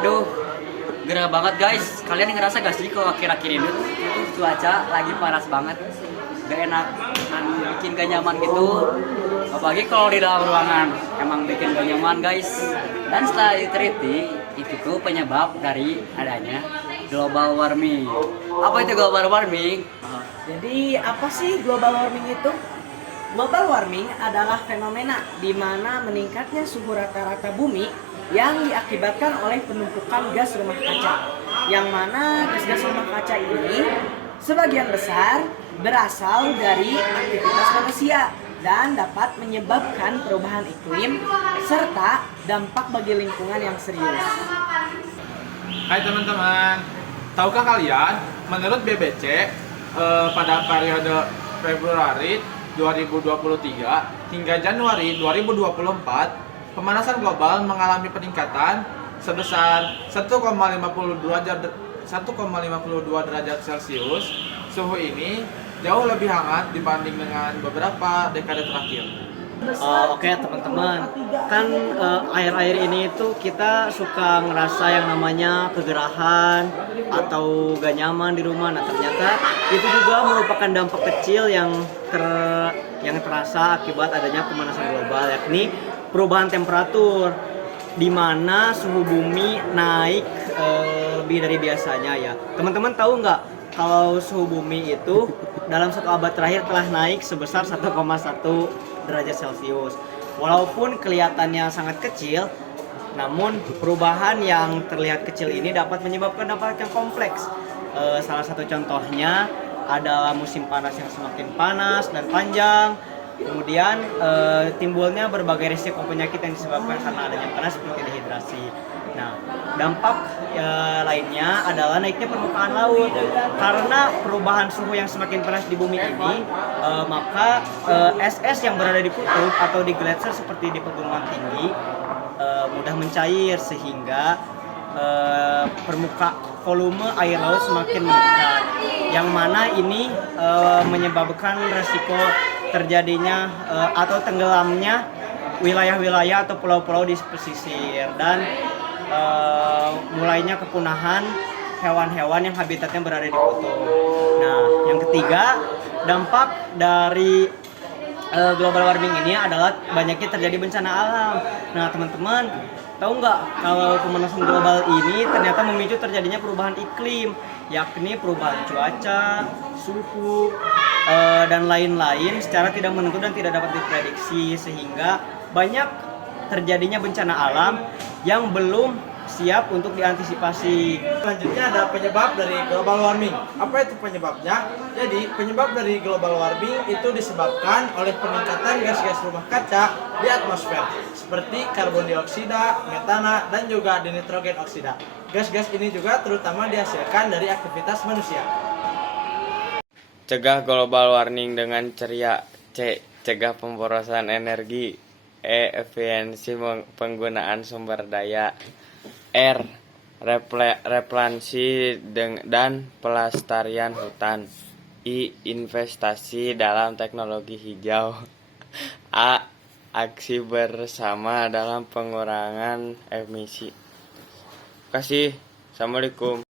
Aduh, gerah banget guys. Kalian ngerasa gak sih kalau akhir-akhir ini tuh cuaca lagi panas banget, gak enak, bikin gak nyaman gitu. Apalagi kalau di dalam ruangan, emang bikin gak nyaman guys. Dan setelah diteliti, itu tuh penyebab dari adanya global warming. Apa itu global warming? Jadi apa sih global warming itu? Global warming adalah fenomena di mana meningkatnya suhu rata-rata bumi yang diakibatkan oleh penumpukan gas rumah kaca. Yang mana gas-gas rumah kaca ini sebagian besar berasal dari aktivitas manusia dan dapat menyebabkan perubahan iklim serta dampak bagi lingkungan yang serius. Hai teman-teman, tahukah kalian menurut BBC pada periode Februari 2023 hingga Januari 2024 pemanasan global mengalami peningkatan sebesar 1,52 derajat Celcius. Suhu ini jauh lebih hangat dibanding dengan beberapa dekade terakhir. Oke teman-teman, kan akhir-akhir ini tuh kita suka ngerasa yang namanya kegerahan atau gak nyaman di rumah. Nah ternyata itu juga merupakan dampak kecil yang terasa akibat adanya pemanasan global, yakni perubahan temperatur di mana suhu bumi naik lebih dari biasanya ya. Teman-teman tahu nggak kalau suhu bumi itu dalam satu abad terakhir telah naik sebesar 1,1 derajat Celcius. Walaupun kelihatannya sangat kecil, namun perubahan yang terlihat kecil ini dapat menyebabkan dampak yang kompleks. Salah satu contohnya adalah musim panas yang semakin panas dan panjang. Kemudian timbulnya berbagai risiko penyakit yang disebabkan karena adanya panas seperti dehidrasi. Nah, dampak lainnya adalah naiknya permukaan laut. Karena perubahan suhu yang semakin panas di bumi ini, maka es-es yang berada di kutub atau di gletser seperti di pegunungan tinggi mudah mencair sehingga volume air laut semakin meningkat. Yang mana ini menyebabkan resiko terjadinya atau tenggelamnya wilayah-wilayah atau pulau-pulau di pesisir dan mulainya kepunahan hewan-hewan yang habitatnya berada di kutub. Nah, yang ketiga, dampak dari global warming ini adalah banyaknya terjadi bencana alam. Nah, teman-teman, tahu nggak kalau pemanasan global ini ternyata memicu terjadinya perubahan iklim, yakni perubahan cuaca, suhu, dan lain-lain secara tidak menentu dan tidak dapat diprediksi, sehingga banyak terjadinya bencana alam yang belum siap untuk diantisipasi. Selanjutnya ada penyebab dari global warming. Apa itu penyebabnya? Jadi, penyebab dari global warming itu disebabkan oleh peningkatan gas-gas rumah kaca di atmosfer, seperti karbon dioksida, metana, dan juga nitrogen oksida. Gas-gas ini juga terutama dihasilkan dari aktivitas manusia. Cegah global warming dengan ceria. C. Cegah pemborosan energi. E. Efisiensi penggunaan sumber daya. R. Replansi dan pelestarian hutan. I. Investasi dalam teknologi hijau. A. Aksi bersama dalam pengurangan emisi. Terima kasih. Assalamualaikum.